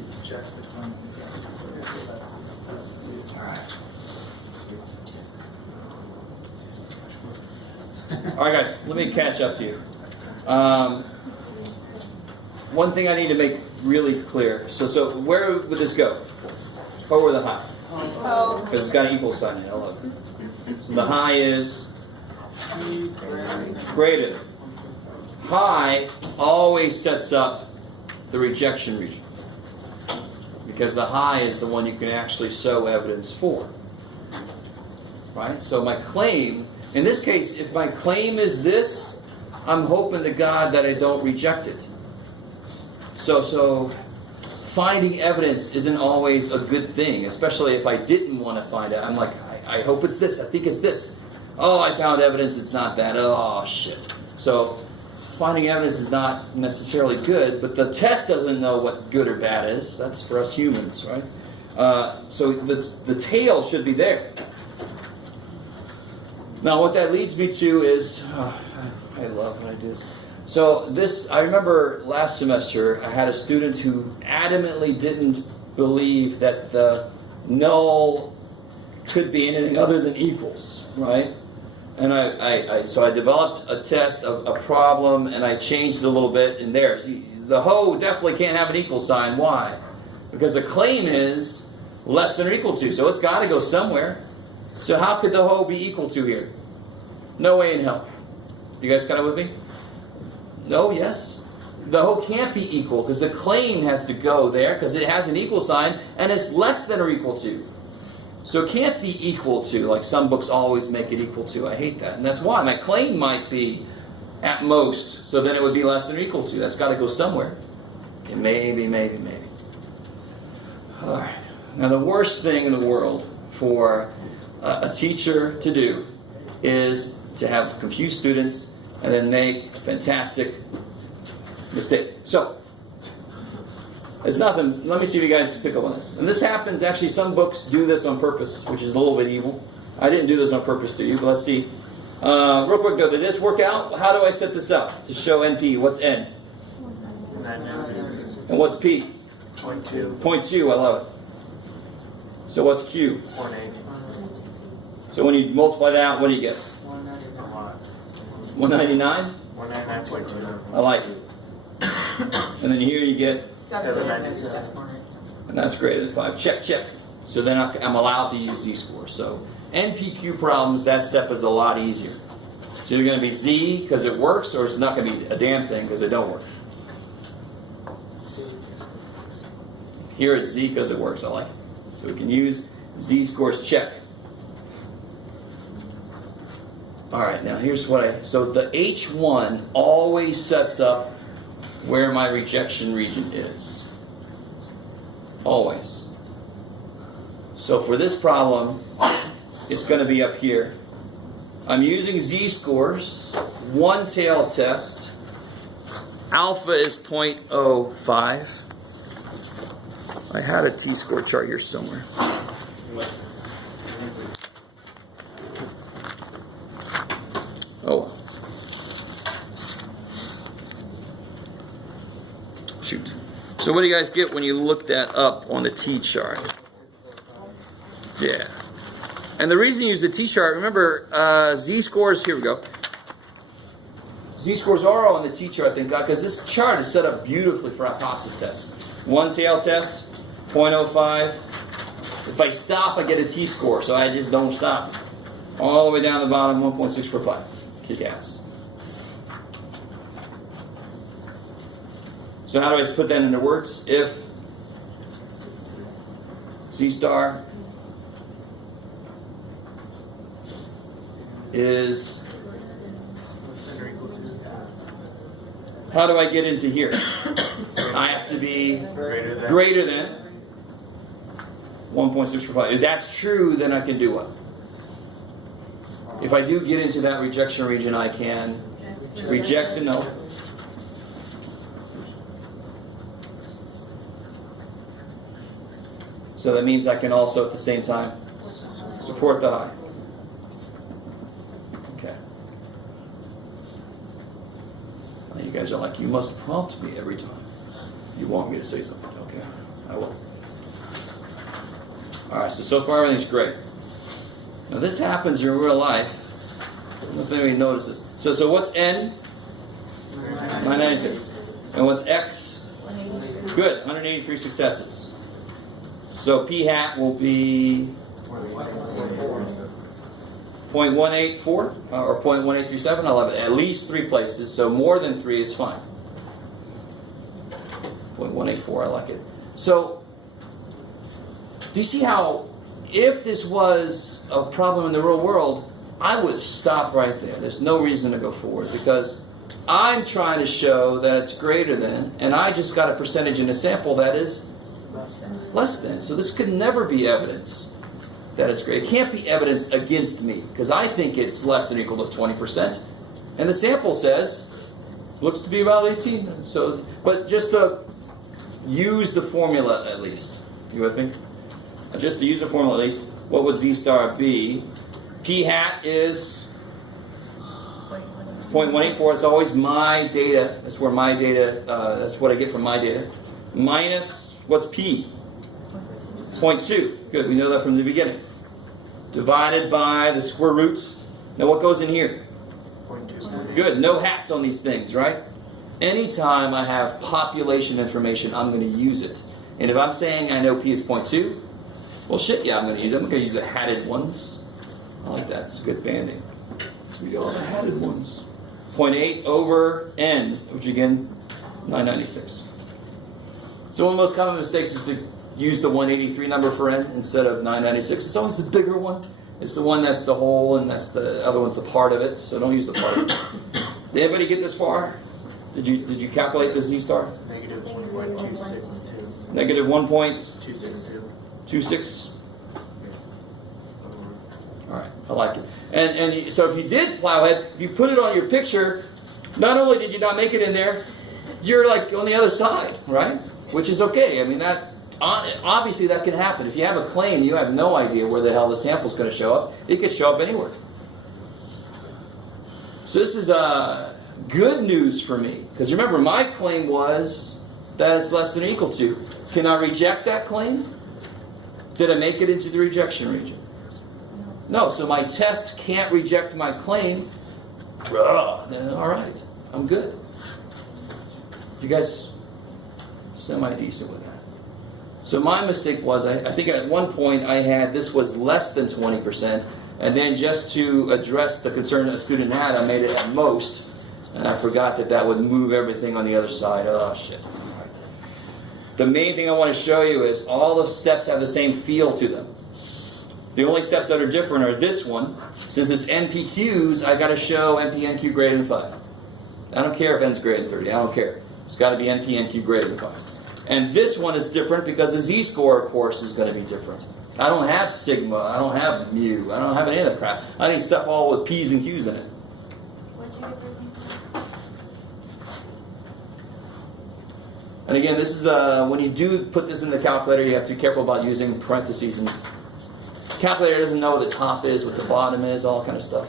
reject the claim. All right. All right, guys, let me catch up to you. One thing I need to make really clear. So where would this go? Ho or the high? Because it's got an equal sign in it. Look. So the high is greater. High always sets up the rejection region, because the high is the one you can actually show evidence for. Right? So my claim, in this case, if my claim is this, I'm hoping to God that I don't reject it. So finding evidence isn't always a good thing, especially if I didn't want to find it. I'm like, I hope it's this. I think it's this. Oh, I found evidence. It's not that. Oh, shit. So finding evidence is not necessarily good, but the test doesn't know what good or bad is. That's for us humans, right? So the tail should be there. Now, what that leads me to is, I love when I do this. So I remember last semester, I had a student who adamantly didn't believe that the null could be anything other than equals, right? And so I developed a test, a problem, and I changed it a little bit in there. The ho definitely can't have an equal sign. Why? Because the claim is less than or equal to, so it's got to go somewhere. So how could the ho be equal to here? No way in hell. You guys kind of with me? No, yes? The ho can't be equal because the claim has to go there because it has an equal sign and it's less than or equal to. So it can't be equal to, like some books always make it equal to. I hate that. And that's why my claim might be at most, so then it would be less than or equal to. That's got to go somewhere. Okay, maybe. All right. Now the worst thing in the world for a teacher to do is to have confused students and then make a fantastic mistake. So, it's nothing. Let me see if you guys pick up on this. And this happens, actually, some books do this on purpose, which is a little bit evil. I didn't do this on purpose to you, but let's see. Real quick, though, did this work out? How do I set this up to show NP? What's N? And what's P? 0.2. 0.2, I love it. So what's Q? 180. So when you multiply that out, what do you get? 199? 199.2. I like it. And then here you get, 797. and that's greater than 5. Check. So then I'm allowed to use z-score. So NPQ problems, that step is a lot easier. So you're going to be z because it works, or it's not going to be a damn thing because it don't work. Here it's z because it works. I like it. So we can use z-scores check. All right, now here's so the H1 always sets up where my rejection region is. Always. So for this problem, it's going to be up here. I'm using z-scores, one tail test. Alpha is 0.05. I had a t-score chart here somewhere. Oh well. Shoot. So what do you guys get when you look that up on the T-chart? Yeah. And the reason you use the T-chart, remember, z-scores, here we go. Z-scores are on the T-chart, thank God, because this chart is set up beautifully for hypothesis tests. One tail test, 0.05. If I stop, I get a T-score, so I just don't stop. All the way down the bottom, 1.645. Kick ass. So how do I put that into words? If Z star is, how do I get into here? I have to be greater than 1.645. If that's true, then I can do what? If I do get into that rejection region, I can reject the null. So that means I can also, at the same time, support the high. Okay. Now you guys are like, you must prompt me every time you want me to say something. Okay. I will. All right, so far everything's great. Now this happens in real life. I don't know if anybody notices. So what's N? 996. And what's X? Good, 183 successes. So P hat will be 0.184 or 0.1837. I'll have it at least 3 places, so more than 3 is fine. 0.184, I like it. So, do you see how, if this was a problem in the real world, I would stop right there. There's no reason to go forward because I'm trying to show that it's greater than, and I just got a percentage in a sample that is less than. So this could never be evidence that it's great. It can't be evidence against me because I think it's less than or equal to 20%. And the sample says, looks to be about 18. So, but just to use the formula at least. You with me? Just to use the formula at least, what would Z star be? P hat is 0.184. It's always my data. That's where my data, that's what I get from my data. Minus, what's P? 0.2. Good, we know that from the beginning. Divided by the square roots. Now what goes in here? 0.2. Good, no hats on these things, right? Anytime I have population information, I'm going to use it. And if I'm saying I know P is 0.2, well shit, yeah, I'm going to use it. I'm going to use the hatted ones. I like that, it's good banding. We got all the hatted ones. 0.8 over N, which again, 996. So one of the most common mistakes is to use the 183 number for N instead of 996. It's always the bigger one. It's the one that's the whole and that's the other one's the part of it. So don't use the part of it. Did anybody get this far? Did you calculate the Z star? Negative 1.262. Negative 1.26. 262. All right, I like it. So if you did plow ahead, if you put it on your picture, not only did you not make it in there, you're like on the other side, right? Which is okay. I mean, that obviously that can happen. If you have a claim, you have no idea where the hell the sample's going to show up. It could show up anywhere. So this is good news for me. Because remember, my claim was that it's less than or equal to. Can I reject that claim? Did I make it into the rejection region? No, so my test can't reject my claim. Then all right, I'm good. You guys semi-decent with that. So my mistake was, I think at one point I had this was less than 20%, and then just to address the concern a student had, I made it at most, and I forgot that would move everything on the other side. Oh, shit. The main thing I want to show you is all the steps have the same feel to them. The only steps that are different are this one. Since it's NPQs, I got to show NP-NQ greater than 5. I don't care if N's greater than 30. I don't care. It's got to be NP-NQ greater than 5. And this one is different because the Z-score, of course, is going to be different. I don't have sigma. I don't have mu. I don't have any of that crap. I need stuff all with P's and Q's in it. What'd you get for Z-score? And again, this is when you do put this in the calculator, you have to be careful about using parentheses. And the calculator doesn't know what the top is, what the bottom is, all that kind of stuff.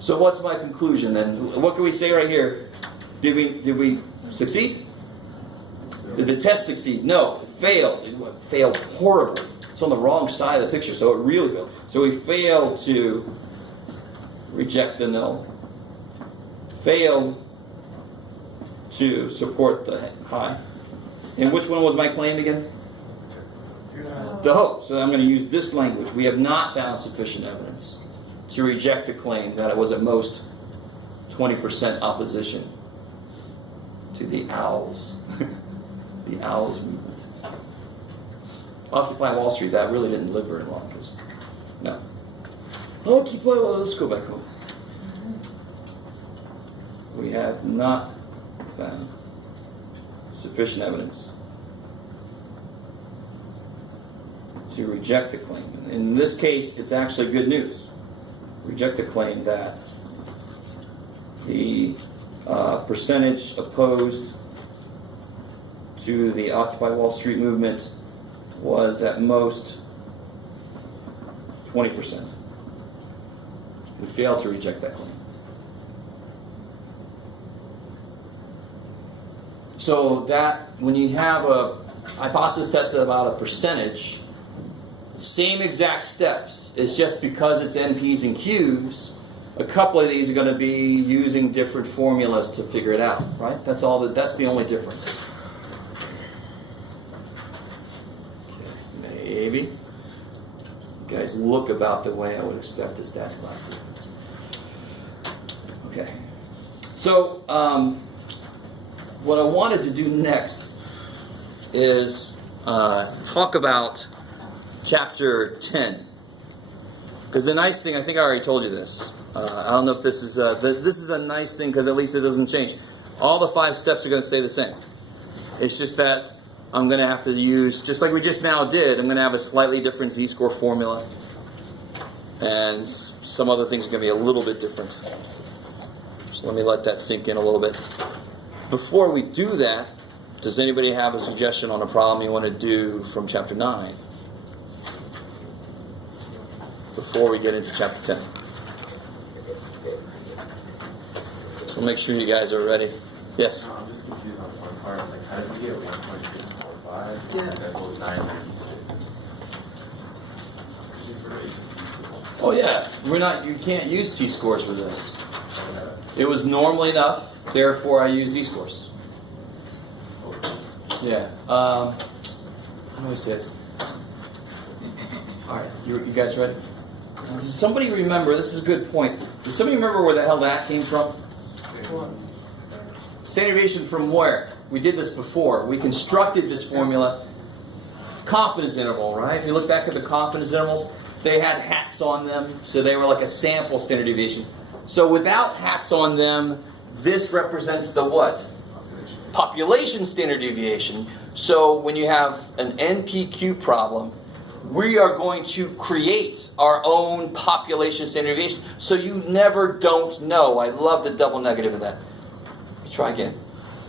So what's my conclusion then? What can we say right here? Did we succeed? Did the test succeed? No, it failed. It failed horribly. It's on the wrong side of the picture, so it really failed. So we failed to reject the null. Failed to support the high. And which one was my claim again? The hope. So I'm going to use this language. We have not found sufficient evidence to reject the claim that it was at most 20% opposition to the owls. The owls movement. Occupy Wall Street, that really didn't live very long. No. Occupy Wall Street, let's go back home. We have not found sufficient evidence to reject the claim. In this case, it's actually good news. Reject the claim that the percentage opposed to the Occupy Wall Street movement was at most 20%. We failed to reject that claim. So that when you have a hypothesis test at about a percentage, same exact steps. It's just because it's NPs and Qs, a couple of these are going to be using different formulas to figure it out, right? That's all. That's the only difference. Okay, maybe. You guys look about the way I would expect a stats class to. Okay. So, what I wanted to do next is talk about chapter 10. Because the nice thing, I think I already told you this. I don't know if this is this is a nice thing because at least it doesn't change. All the 5 steps are going to stay the same. It's just that I'm going to have to use, just like we just now did, I'm going to have a slightly different z-score formula. And some other things are going to be a little bit different. So let me let that sink in a little bit. Before we do that, does anybody have a suggestion on a problem you want to do from chapter 9? Before we get into chapter 10. So make sure you guys are ready. Yes? I'm just confused on one part. Like, how did you get 1.645? Yeah. That equals 996. Oh yeah, you can't use t-scores with this. It was normally enough, therefore I use z-scores. Yeah. How do I say this? Alright, you guys ready? Does somebody remember, this is a good point, does somebody remember where the hell that came from? Standard deviation from where? We did this before. We constructed this formula. Confidence interval, right? If you look back at the confidence intervals, they had hats on them, so they were like a sample standard deviation. So without hats on them, this represents the what? Population standard deviation. So when you have an NPQ problem, we are going to create our own population standard deviation. So you never don't know. I love the double negative of that. Let me try again.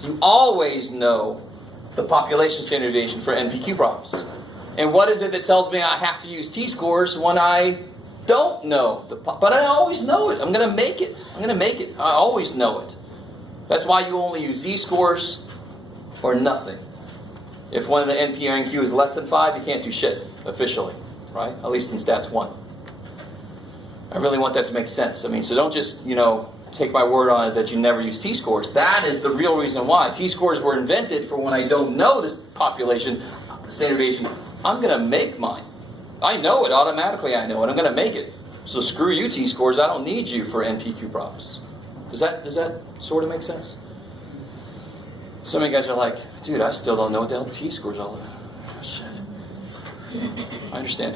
You always know the population standard deviation for NPQ problems. And what is it that tells me I have to use t-scores when I don't know? But I always know it. I'm going to make it. I always know it. That's why you only use z-scores or nothing. If one of the NP or NQ is less than 5, you can't do shit officially, right? At least in Stats 1. I really want that to make sense. I mean, so don't just, take my word on it that you never use t-scores. That is the real reason why. T-scores were invented for when I don't know this population standard deviation. I'm going to make mine. I know it automatically. I know it. I'm going to make it. So screw you t-scores. I don't need you for NPQ problems. Does that sort of make sense? Some of you guys are like, dude, I still don't know what the hell t-scores are. Oh, shit. I understand.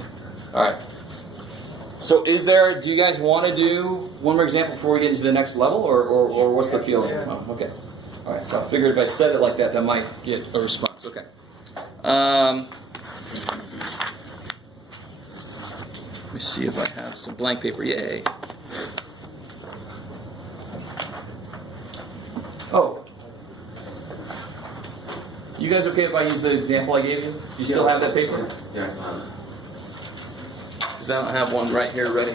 All right. So do you guys want to do one more example before we get into the next level, or what's the feeling? Yeah. Oh, okay. All right. So I figured if I said it like that, that might get a response. Okay. Let me see if I have some blank paper. Yay. Oh. You guys okay if I use the example I gave you? Do you still have that paper? Yeah, I saw it. Because I don't have one right here ready.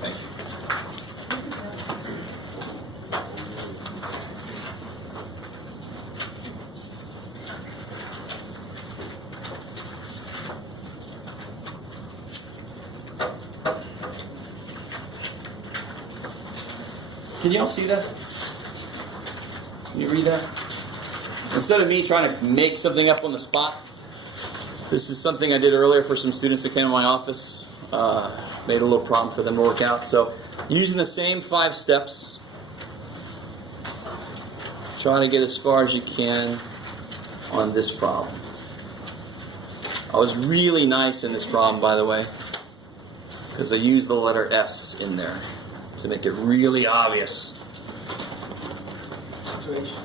Thank you. Can y'all see that? Can you read that? Instead of me trying to make something up on the spot, this is something I did earlier for some students that came to my office. Made a little problem for them to work out. So, using the same 5 steps, try to get as far as you can on this problem. I was really nice in this problem, by the way, because I used the letter S in there to make it really obvious. Situation.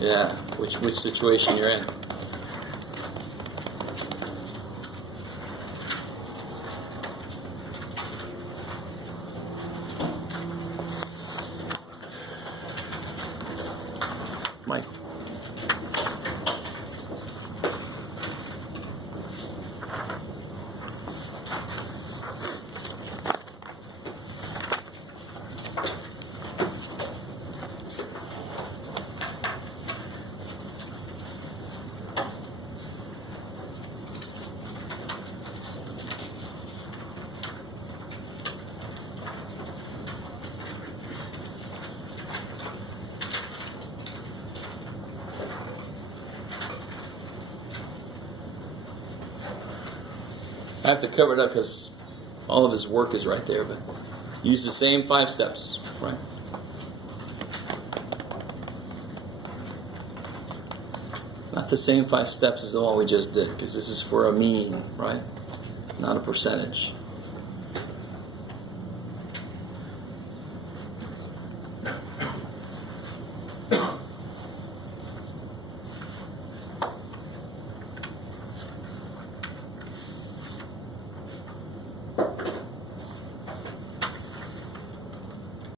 Yeah, which situation you're in. Mike. I have to cover it up because all of his work is right there, but use the same 5 steps, right? Not the same 5 steps as the one we just did, because this is for a mean, right? Not a percentage.